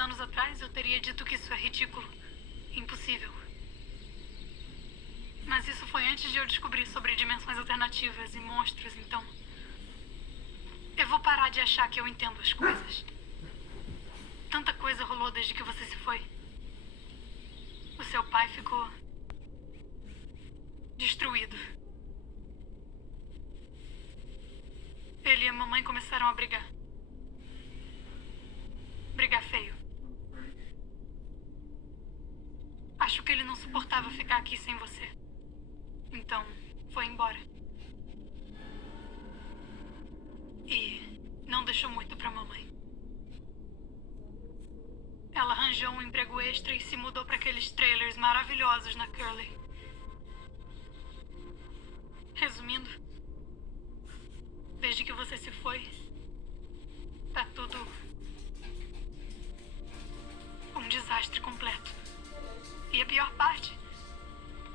anos atrás, eu teria dito que isso é ridículo. Impossível. Mas isso foi antes de eu descobrir sobre dimensões alternativas e monstros, então... eu vou parar de achar que eu entendo as coisas. Tanta coisa rolou desde que você se foi. O seu pai ficou... destruído. Ele e a mamãe começaram a brigar. Brigar feio. Acho que ele não suportava ficar aqui sem você. Então, foi embora. E não deixou muito pra mamãe. Ela arranjou um emprego extra e se mudou pra aqueles trailers maravilhosos na Curly. Resumindo, desde que você se foi, tá tudo um desastre completo. E a pior parte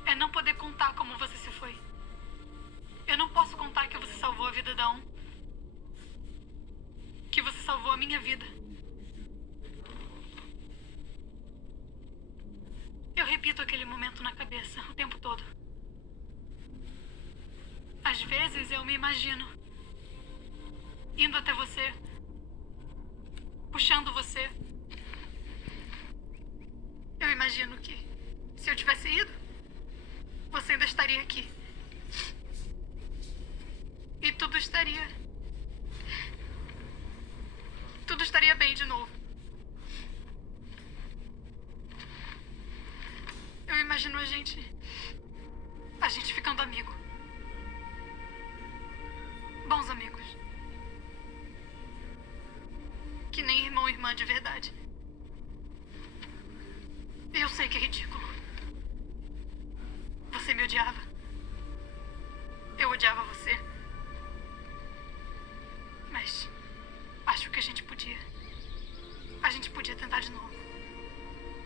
é não poder contar como você se foi. Eu não posso contar que você salvou a vida da que você salvou a minha vida. Eu repito aquele momento na cabeça o tempo todo. Às vezes eu me imagino indo até você, puxando você. Eu imagino que, se eu tivesse ido, você ainda estaria aqui. E tudo estaria bem de novo. Eu imagino a gente ficando amigo. Bons amigos. Que nem irmão e irmã de verdade. Eu sei que é ridículo. Você me odiava. Eu odiava você. Mas acho que a gente podia tentar de novo.